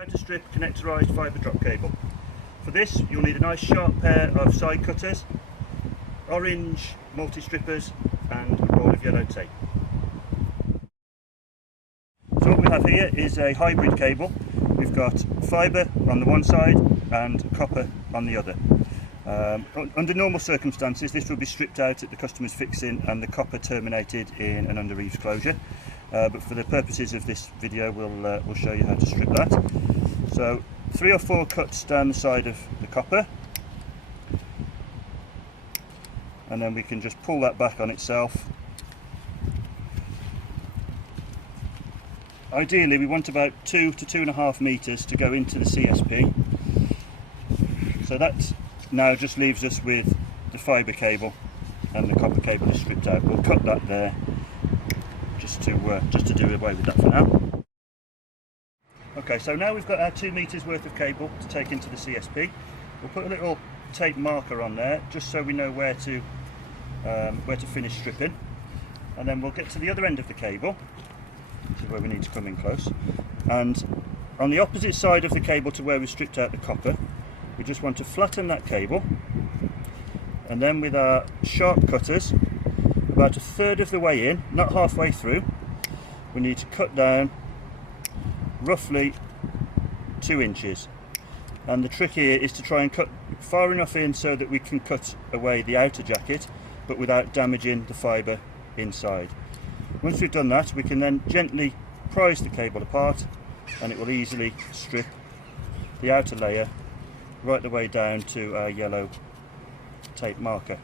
How to strip connectorised fibre drop cable. For this you'll need a nice sharp pair of side cutters, orange multi-strippers and a roll of yellow tape. So what we have here is a hybrid cable. We've got fibre on the one side and copper on the other. Under normal circumstances this will be stripped out at the customer's fixing and the copper terminated in an under eaves closure. But for the purposes of this video we'll show you how to strip that. So 3 or 4 cuts down the side of the copper, and then we can just pull that back on itself. Ideally we want about 2 to 2.5 metres to go into the CSP. So that now just leaves us with the fibre cable and the copper cable is stripped out. We'll cut that there just to do away with that for now. Okay, so now we've got our 2 metres worth of cable to take into the CSP. We'll put a little tape marker on there just so we know where to finish stripping, and then we'll get to the other end of the cable, which is where we need to come in close, and on the opposite side of the cable to where we've stripped out the copper, we just want to flatten that cable, and then with our sharp cutters, about 1/3 of the way in, not halfway through, we need to cut down roughly 2 inches. And the trick here is to try and cut far enough in so that we can cut away the outer jacket but without damaging the fibre inside. Once we've done that, we can then gently prise the cable apart and it will easily strip the outer layer right the way down to our yellow tape marker.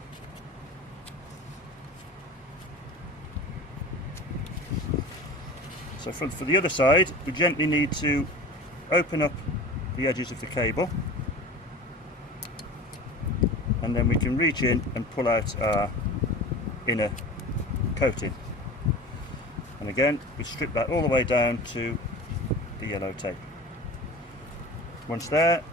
So for the other side, we gently need to open up the edges of the cable, and then we can reach in and pull out our inner coating. And again, we strip that all the way down to the yellow tape. Once there,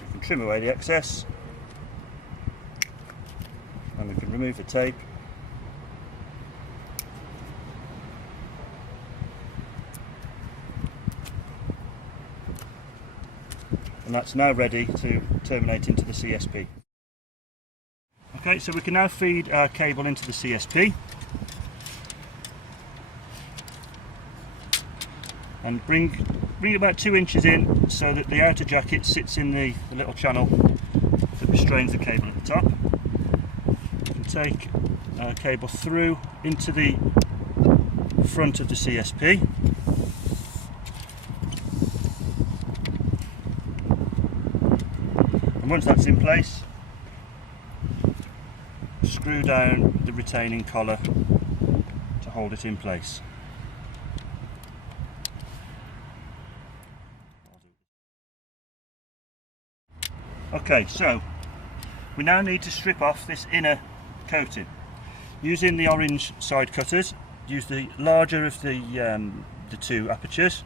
we can trim away the excess, and we can remove the tape. And that's now ready to terminate into the CSP. Okay, so we can now feed our cable into the CSP and bring about 2 inches in so that the outer jacket sits in the little channel that restrains the cable at the top. We can take our cable through into the front of the CSP. And once that's in place, screw down the retaining collar to hold it in place. Okay, so we now need to strip off this inner coating. Using the orange side cutters, use the larger of the 2 apertures,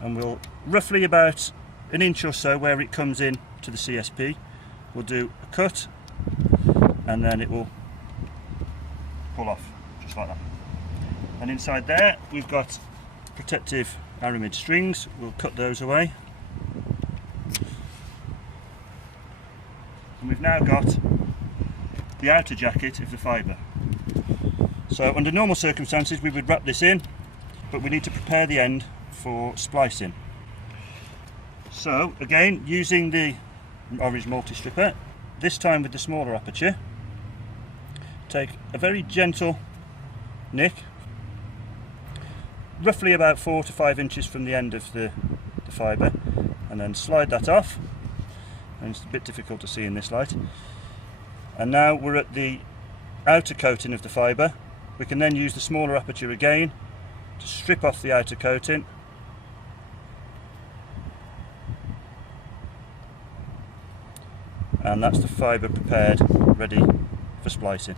and we'll roughly about 1 inch or so where it comes in to the CSP, we'll do a cut and then it will pull off just like that. And inside there we've got protective aramid strings. We'll cut those away, and we've now got the outer jacket of the fibre. So under normal circumstances we would wrap this in, but we need to prepare the end for splicing. So again, using the orange multi-stripper, this time with the smaller aperture, take a very gentle nick, roughly about 4 to 5 inches from the end of the fibre, and then slide that off. And it's a bit difficult to see in this light. And now we're at the outer coating of the fibre. We can then use the smaller aperture again to strip off the outer coating. And that's the fibre prepared, ready for splicing.